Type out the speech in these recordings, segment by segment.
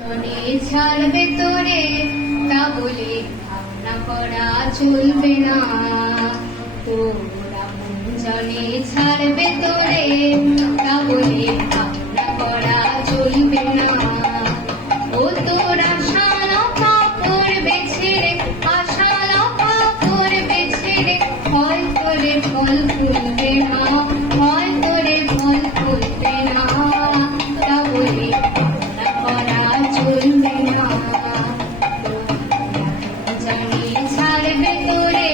জনে ছাড়বে তোরে তা বলে ভাবনা করা চলবে না। তোরা জনে ছাড়বে তোরে তা বলে ভাবনা করা চলবে না। ও তোরা শালা কাপড় বেছে রে, আশালা কাপড় বেছে রে, ফল করে ফল ফুলবে না, ফল করে ফল ফুলবে না। তা বলে ভাবনা করা চলবে না। জানি ছাড়বে তোরে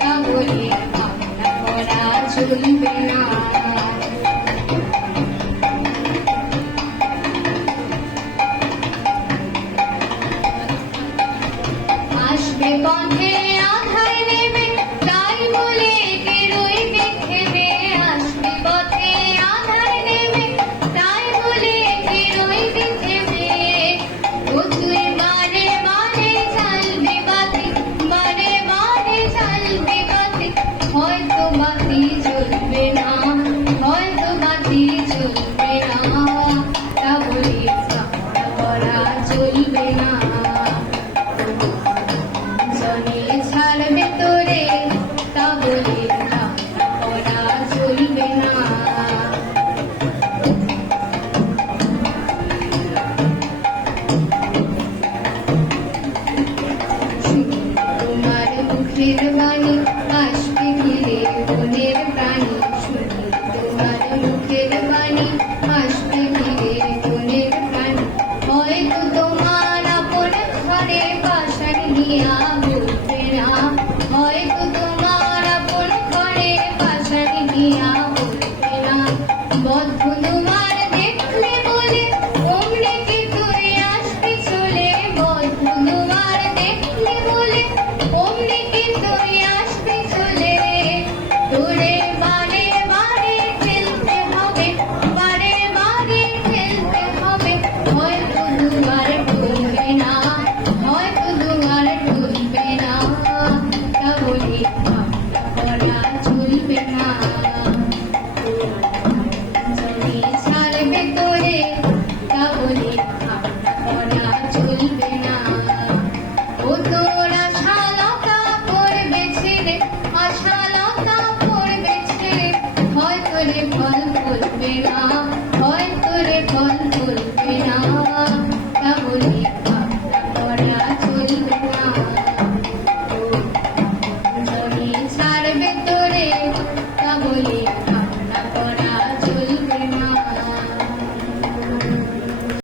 তা বলে ভাবনা করা চলবে না। আসবে পথে আধার নেবে তাই বলে কে রইবে থেমে। আসবে পথে আধার নেবে তাই বলে কে রইবে থেমে। ও তুই বারে বারে জ্বালবি বাতি, বারে বারে জ্বালবি বাতি, হয়তো বাতি জ্বলবে না, হয়তো বাতি জ্বলবে না। তা বলে ভাবনা করা চলবে না। জনে ছাড়বে তোরে তা বলে ভাবনা করা চলবে না। তোমার মুখের বাণী আসবে ফিরে মনের প্রাণী। শুনি তোমার মুখের বাণী আসবে ফিরে মনের প্রাণী। হয়তো তোমার আপন ঘরে বাসায় নিয়া